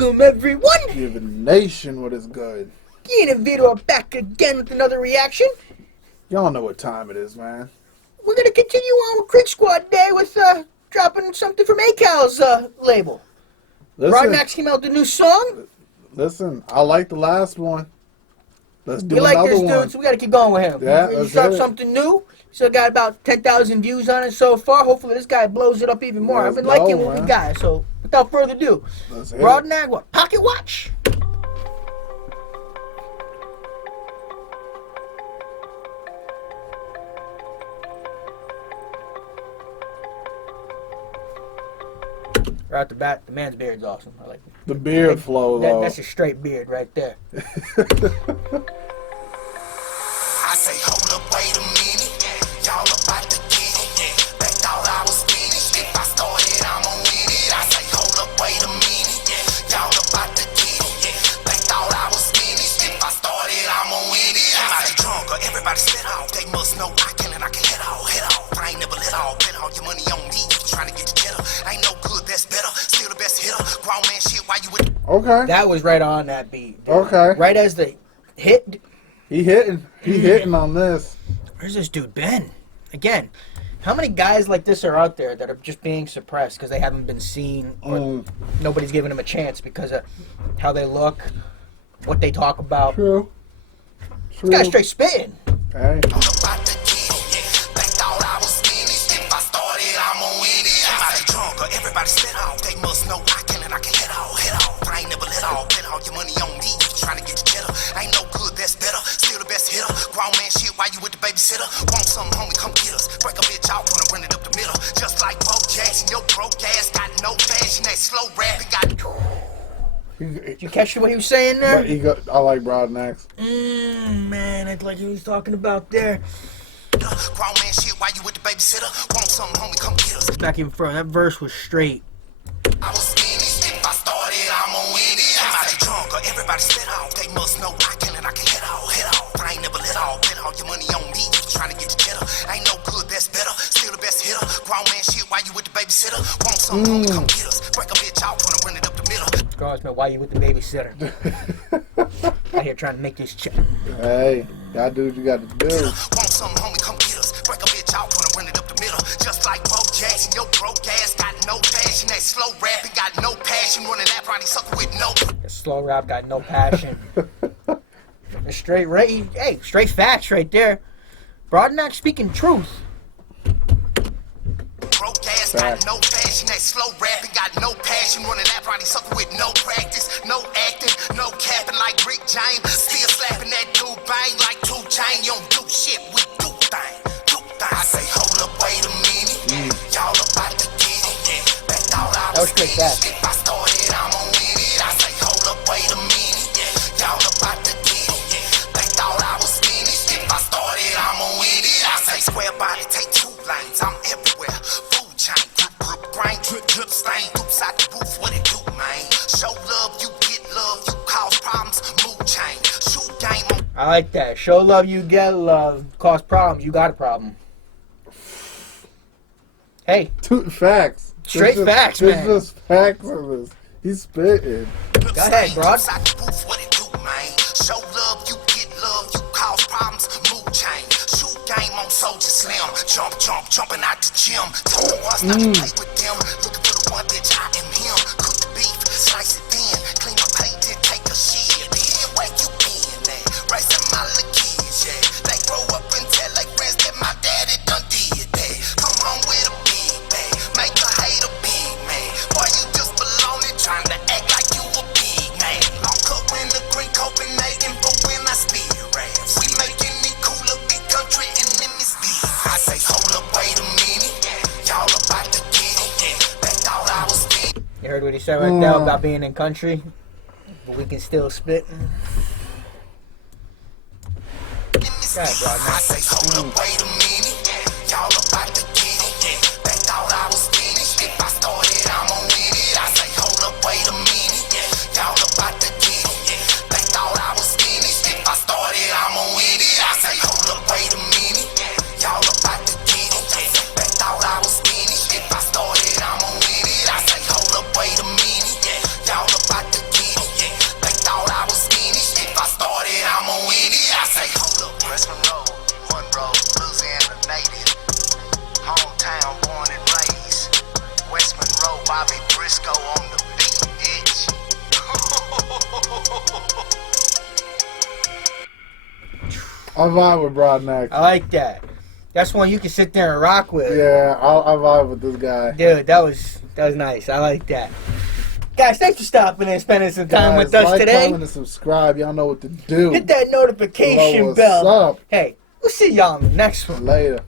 Welcome, everyone! Givnation, what is good? Ian and Vito are back again with another reaction. Y'all know what time it is, man. We're going to continue on with Creek Squad Day with dropping something from ACAL's label. Brodnax came out with a new song. Listen, I like the last one. Let's do we like another this one. dude, so we got to keep going with him. Yeah, he dropped something new. Still got about 10,000 views on it so far. Hopefully this guy blows it up even more. I've been liking what we got, so without further ado, Brodnax, what? Pocket Watch? Right off the bat, the man's beard's awesome. I like it. The beard flow, though. That's a straight beard right there. I say, hold up, wait a minute. Y'all about to get it. Back thought I was finished. If I started, I'ma win it. I say, hold up, wait a minute. Y'all about to get it. Back thought I was finished. If I started, I'ma win it. I'm out drunk or everybody spit off. They must know I can and I can head off. I ain't never let off. Bet all your money on me. Trying to get the cheddar. Ain't no good, that's better. Still the best hitter. Grown man shit, why you with? Okay. That was right on that beat. Dude. Okay. Right as the hit. He hitting. He hitting on this. Where's this dude been? Again, how many guys like this are out there that are just being suppressed because they haven't been seen or nobody's giving them a chance because of how they look, what they talk about? True. This guy's straight spitting. Hey. Everybody spit off. They must know I can and I can head off. I ain't never let off. Bet all your money on me. Trying to get the cheddar. Ain't no good, that's better. Still the best hitter. Grown man shit, why you with the babysitter? Want something, homie, come get us. Break a bitch out, wanna run it up the middle. Just like Bo Jackson, your broke ass got no fashion. That slow rap, it got. Did you catch what he was saying there? I like Brodnax. Man, it's like he was talking about there. Grown man shit, why you with the babysitter? Want something, homie, come get us. Back in front, that verse was straight. I was finished. If I started, I'ma win it. I'm out drunk or everybody spit off. They must know I can and I can head off. I ain't never let off. Bet all your money on me. Trying to get the cheddar. Ain't no good, that's better. Still the best hitter. Grown man shit, why you with the babysitter? Want something, homie, come get us. Break a bitch out, wanna run it up the middle. Girls, man, why you with the babysitter? Out here trying to make this check. Hey, gotta do what you gotta do. Want something, homie, come get us. Break a bitch out, wanna run it up the middle. Just like Bo Jackson, your broke ass got no passion. That slow rap, it got no passion. Running that Ronnie sucker with no. That slow rap got no passion. Straight right, hey, straight facts right there. Brodnax speaking truth. Broke ass got no passion. That slow rap, it got no passion. Running that Ronnie sucker with no practice, no acting, no capping like Rick James. Still slapping that dude bang like 2 Chainz. You don't do shit, we do thing. I say, hold up, wait a minute. Y'all about to get it. Back thought I was finished. If I started, I'ma win it. I say, hold up, wait a minute. Y'all about to get it. Back thought I was finished. If I started, I'ma win it. I say, square body, take 2 lanes. I'm everywhere. Food chain, group brain, drip, stain. Oops out the roof, what it do, man? Show love, you get love. You cause problems, mood change. Shoot game on. I like that. Show love, you get love. Cause problems, you got a problem. Hey. Facts. Straight facts, man. There's just facts of this. He's spitting. Go ahead, bro. Show love, you get love. You cause problems, mood change. Shoot game on Soldier Slim. Jumping out the gym. Tell the ones not to play with them. Looking for the one bitch, I am him. Cook the beef, slice it thin. Clean my plate, then take a shit. Where you been at? Raising my little kids, yeah. They grow up and tell their friends that my daddy done did that. Come home with a big bag. Make a hate a big man. Boy, you just belong it, trying to act like you a big man. Long cut when the green copenhagen, but when I speed raps. We making it cooler, big country, and then it's big. I say, hold up, wait a minute. Y'all about to get it. Back thought I was big. You heard what he said right there about being in country, but we can still spit. I say, hold up, wait a minute. Y'all about to get it. Back thought I was finished. If I started, I'ma win it. I say, hold up, wait a minute. Y'all about to get it. Back thought I was finished. If I started, I'ma win it. I say, hold up, wait a minute. Y'all about to get it. Back thought I was finished. If I started, I'ma win it. I say, hold up, wait a minute. Y'all about to get it. I vibe with Brodnax. I like that. That's one you can sit there and rock with. Yeah, I vibe with this guy. Dude, that was nice. I like that. Guys, thanks for stopping and spending some time with us like, today. comment, and subscribe. Y'all know what to do. Hit that notification What's bell. up? Hey, we'll see y'all in the next one. Later.